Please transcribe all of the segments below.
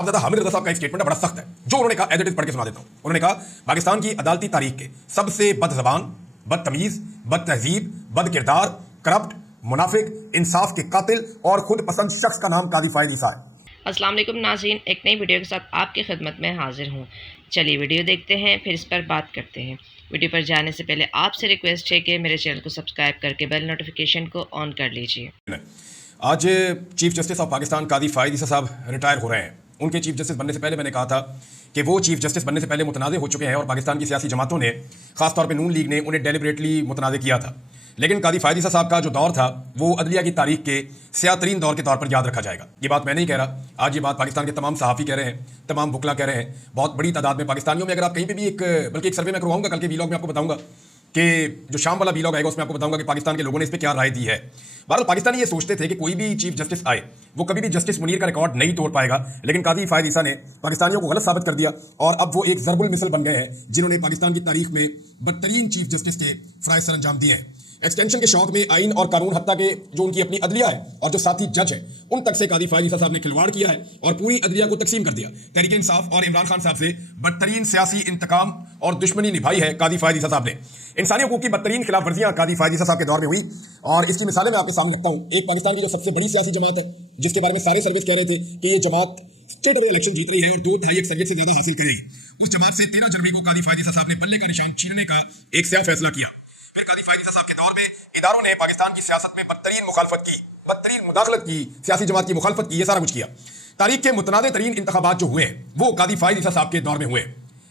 अब हामिद रजा साहब का एक स्टेटमेंट बड़ा सख्त है जो उन्होंने कहा, एज इट इज पढ़ के सुना देता हूं। उन्होंने कहा पाकिस्तान की अदालती तारीख के सबसे बदजबान, बदतमीज, बदतहजीब, बद किरदार, करप्ट, मुनाफिक, इंसाफ के कातिल और खुद पसंद शख्स का नाम कादी फायद ईसा है। अस्सलाम वालेकुम नाज़रीन, एक नई वीडियो के साथ आपकी खिदमत में हाजिर हूँ। चलिए वीडियो देखते हैं, फिर इस पर बात करते हैं। वीडियो पर जाने से पहले आपसे रिक्वेस्ट है कि मेरे चैनल को सब्सक्राइब करके बेल नोटिफिकेशन को ऑन कर लीजिए। आज चीफ जस्टिस ऑफ पाकिस्तान कादी फायद ईसा साहब रिटायर हो रहे हैं। उनके चीफ जस्टिस बनने से पहले मैंने कहा था कि वो चीफ जस्टिस बनने से पहले मुतनाज़ हो चुके हैं और पाकिस्तान की सियासी जमातों ने, खासतौर पर नून लीग ने, उन्हें डेलिबरेटली मुतनाज़ किया था। लेकिन कादी फायद ईसा साहब का जो दौर था वो अदलिया की तारीख के स्याह तरीन दौर के तौर पर याद रखा जाएगा। ये बात मैं नहीं कह रहा, आज ये बात पाकिस्तान के तमाम सहाफ़ी कह रहे हैं, तमाम वकला कह रहे हैं। बहुत बड़ी तादाद में पाकिस्तानियों में, अगर आप कहीं पर भी बल्कि एक सर्वे मैं करवाऊंगा कल के वीलॉग में, आपको बताऊंगा कि जो शाम वाला वीलॉग आएगा उसमें आपको बताऊंगा कि पाकिस्तान के लोगों ने इस पर क्या राय दी है। बहरहाल पाकिस्तानी ये सोचते थे कि कोई भी चीफ जस्टिस आए वो कभी भी जस्टिस मुनीर का रिकॉर्ड नहीं तोड़ पाएगा, लेकिन कादी फायद ईसा ने पाकिस्तानियों को गलत साबित कर दिया और अब वो एक ज़रबुल मिसल बन गए हैं जिन्होंने पाकिस्तान की तारीख में बदतरीन चीफ जस्टिस के फ़राइज़ सर अंजाम दिए हैं। एक्सटेंशन के शौक में आइन और कानून, हत्ता के जो उनकी अपनी अदलिया है और जो साथी जज है, उन तक से कादी फायद ईसा साहब ने खिलवाड़ किया है और पूरी अदलिया को तकसीम कर दिया। तहरीक इंसाफ और इमरान खान साहब से बदतरीन सियासी इंतकाम और दुश्मनी निभाई है कादी फायद ईसा साहब ने। इंसानी हकूक़ की बदतरीन खिलाफ वर्जियाँ कादी फायद ईसा साहब के दौर में हुई और इसकी मिसालें मैं आपके सामने रखता हूँ। एक पाकिस्तान की जो सबसे बड़ी सियासी जमात है, जिसके बारे में सारे सर्विस कह रहे थे कि ये जमात स्टेट अवे इलेक्शन जीत रही है और 2/3 अक्सरियत से ज्यादा हासिल करेगी, उस जमात से 13 जनवरी को कादी फायद ईसा साहब ने बल्ले का निशान छीनने का एक स्याह फैसला किया। फिर कादी फायद ईसा साहब के दौर में इदारों ने पाकिस्तान की सियासत में बदतरीन मुखालफत की, बदतरीन मुदाखलत की, सियासी जमात की मुखालफत की, ये सारा कुछ किया। तारीख के मुतनाज़ तरीन इंतखाबात जो हुए वो कादी फायद ईसा साहब के दौर में हुए।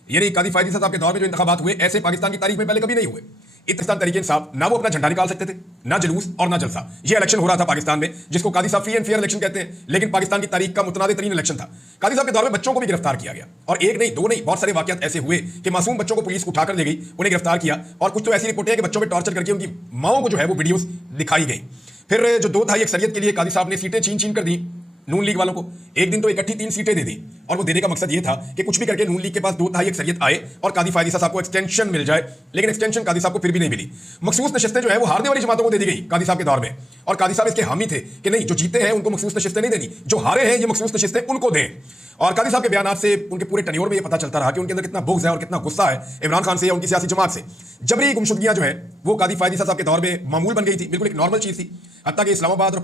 यानी कादी फायद ईसा साहब के दौर में जो इंतखाबात हुए ऐसे पाकिस्तान की तारीख में पहले कभी नहीं हुए। इत्तेफाक तहरीक इंसाफ ना वो अपना झंडा निकाल सकते थे, ना जुलूस और ना जलसा। ये इलेक्शन हो रहा था पाकिस्तान में जिसको कादी साहब फ्री एंड फेयर इलेक्शन कहते हैं, लेकिन पाकिस्तान की तारीख का मुतनाज़ तरीन इलेक्शन था। कादी साहब के दौर में बच्चों को भी गिरफ्तार किया गया और एक नहीं, दो नहीं, बहुत सारे वाकयात ऐसे हुए कि मासूम बच्चों को पुलिस उठाकर ले गई, उन्हें गिरफ्तार किया और कुछ तो ऐसी रिपोर्टें हैं कि बच्चों पर टॉर्चर करके उनकी माओं को जो है वो वीडियोस दिखाई गई। फिर जो 2/3 अक्सरियत के लिए कादी साहब ने सीटें छीन छीन कर दी नून लीग वालों को। एक दिन तो इकट्ठी 3 सीटें दे दी और वो देने का मकसद ये था कि कुछ भी करके नून लीग के पास 2/3 अक्सरियत आए और कादी फायद ईसा साहब को एक्सटेंशन मिल जाए, लेकिन एक्सटेंशन कादी साहब को फिर भी नहीं मिली। मखसूस नशिस्तें जो है वो हारने वाली जमातों को दे दी गई कादी साहब के दौर में और कादी साहब इसके हामी थे कि नहीं, जो जीते हैं उनको मखसूस नशिस्तें नहीं देनी, जो हारे हैं ये मखसूस नशिस्तें उनको दें। और कादी साहब के बयान से, उनके पूरे टेन्योर में ये पता चलता रहा कि उनके अंदर कितना बुग़्ज़ है और कितना गुस्सा है इमरान खान से या उनकी सियासी जमात से। जबरी गुमशुदगियां जो है वो कादी फायद ईसा साहब के दौर में मामूल बन गई थी, बिल्कुल एक नॉर्मल चीज़ थी। हत्ता कि इस्लामाबाद और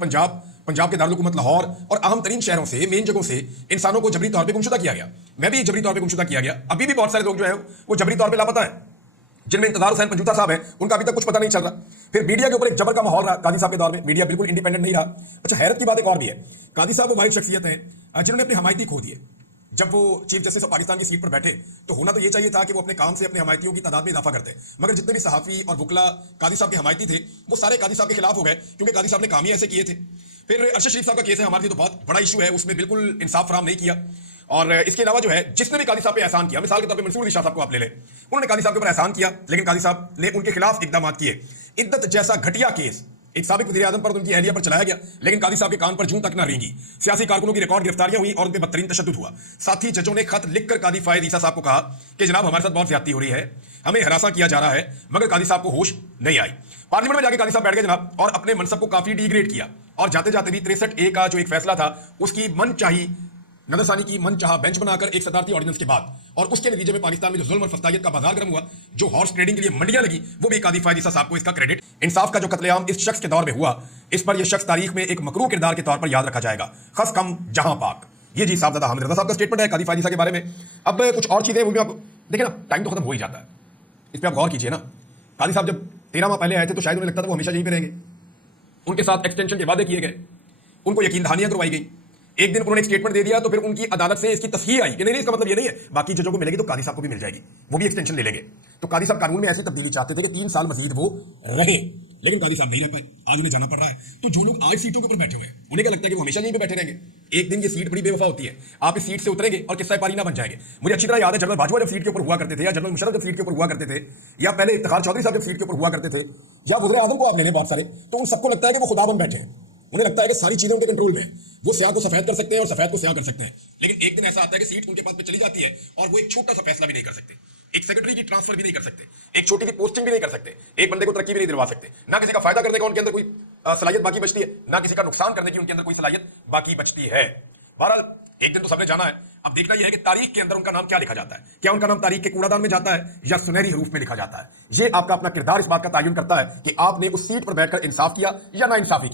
पंजाब के दारुल हुकूमत लाहौर और अहम तरीन शहरों से, मेन जगहों से इंसानों को जबरी तौर पर गुमशुदा किया गया। मैं भी जबरी तौर पर गुमशुदा किया गया। अभी भी बहुत सारे लोग जो है वो जबरी तौर पर लापता है, जिनमें इंतजार हुसैन पंजूता साहब हैं, उनका अभी तक कुछ पता नहीं चल रहा। फिर मीडिया के ऊपर एक जबर का माहौल रहा कादी साहब के दौर में, मीडिया बिल्कुल इंडिपेंडेंट नहीं रहा। अच्छा, हैरत की बात एक और भी है, कादी साहब वो वाहिद शख्सियत हैं जिन्होंने अपने हमायती खो दिए। जब वो चीफ जस्टिस ऑफ पाकिस्तान की सीट पर बैठे तो होना तो ये चाहिए था कि वो अपने काम से अपने हमायतियों की तादाद में इजाफा करते, मगर जितने भी सहाफ़ी और वकला कादी साहब के हमायती थे वो सारे कादी साहब के खिलाफ हो गए क्योंकि कादी साहब ने काम ही ऐसे किए थे। फिर अरशद शरीफ साहब का केस है हमारे लिए तो बहुत बड़ा इशू है, उसमें बिल्कुल इंसाफ फराम नहीं किया। और इसके अलावा जो है जिसने भी कादी साहब पे एहसान किया, मिसाल के तौर पे मंसूर अली शाह साहब को आप ले लें, उन्होंने कादी साहब के ऊपर एहसान किया, लेकिन कादी साहब ने उनके खिलाफ इकदाम किए। इद्दत जैसा घटिया केस एक साबिक वज़ीर आज़म पर और उनकी अहलिया पर चलाया गया, लेकिन कादी साहब के कान पर जूं तक ना रेंगी। सियासी कारकुनों की रिकॉर्ड गिरफ्तारियां हुई और उन पर बदतरीन तशद्दुद हुआ। साथी जजों ने खत लिखकर कादी फायद ईसा साहब को कहा कि जनाब हमारे साथ बहुत ज्यादती हो रही है, हमें हरासा किया जा रहा है, मगर कादी साहब को होश नहीं आई। पार्लियामेंट में जाके कादी साहब बैठ गए जनाब और अपने मनसब को काफी डिग्रेड किया और जाते जाते भी 63A का जो एक फैसला था उसकी मनचाही नजरसानी की मनचाहा बेंच बनाकर एक सदारती ऑर्डिनेंस के बाद, और उसके नतीजे में पाकिस्तान में जो जुल्म और फस्तायत का बाजार गर्म हुआ, जो हॉर्स ट्रेडिंग के लिए मंडियां लगी, वो भी कादी फायद ईसा साहब को इसका क्रेडिट। इंसाफ का जो कत्लेआम इस शख्स के दौर में हुआ, इस पर यह शख्स तारीख में एक मकरू किरदार के तौर पर याद रखा जाएगा। खस कम जहां पाक। ये जी साहबजादा हामिद रजा साहब का स्टेटमेंट है कादी फायद ईसा के बारे में। अब कुछ और चीजें वो भी आप देखिए ना, टाइम तो खत्म हो ही जाता है, इस पर आप गौर कीजिए ना। कादी साहब जब 13 माह पहले आए थे तो शायद उन्हें लगता था वो हमेशा यहीं पे रहेंगे। उनके साथ एक्सटेंशन के वादे किए गए, उनको यकीन दहानियां करवाई गई। एक दिन उन्होंने एक स्टेटमेंट दे दिया तो फिर उनकी अदालत से इसकी तस्हीर आई कि नहीं, इसका मतलब ये नहीं है बाकी जजों को मिलेगी तो कादी साहब को भी मिल जाएगी, वो भी एक्सटेंशन ले लेंगे। तो कादी साहब कानून में ऐसी तब्दीली चाहते थे कि 3 साल मजीद वो रहे, लेकिन कादी साहब नहीं रह पाए, आज उन्हें जाना पड़ रहा है। तो जो लोग आज सीटों के ऊपर बैठे हुए हैं उन्हें क्या लगता है कि वो हमेशा यहीं पे बैठे रहेंगे? एक दिन ये सीट बड़ी बेवफा होती है, आप इस सीट से उतरेंगे और किस्सा पारी ना बन जाएंगे। मुझे अच्छी तरह याद है जनरल बाजवा जब सीट के ऊपर हुआ करते थे, या जनरल मुशर्रफ जब सीट के ऊपर हुआ करते थे, या पहले इफ्तिखार चौधरी साहब जब सीट के ऊपर हुआ करते थे, या वज़ीर आज़म को आप ले लें बहुत सारे, तो उन सबको लगता है कि वो खुदा बन बैठे हैं। उन्हें लगता है कि सारी चीजें उनके कंट्रोल में है, वो स्याह को सफेद कर सकते हैं और सफेद को स्याह कर सकते हैं। लेकिन एक दिन ऐसा आता है कि सीट उनके पास में चली जाती है और वो एक छोटा सा फैसला भी नहीं कर सकते, एक सेक्रेटरी की ट्रांसफर भी नहीं कर सकते, एक छोटी सी पोस्टिंग भी नहीं कर सकते, एक बंदे को तरक्की भी नहीं दिलवा सकते। ना किसी का फायदा करने का उनके अंदर कोई सलाहियत बाकी बचती है, ना किसी का नुकसान करने की उनके अंदर कोई सलाहियत बाकी बचती है। बहरहाल एक दिन तो सबने जाना है। अब देखना यह है कि तारीख के अंदर उनका नाम क्या लिखा जाता है। क्या उनका नाम तारीख के कूड़ादान में जाता है या सुनहरी हरूफ में लिखा जाता है। यह आपका अपना किरदार इस बात का तयन करता है कि आपने उस सीट पर बैठकर इंसाफ किया या ना इंसाफी की।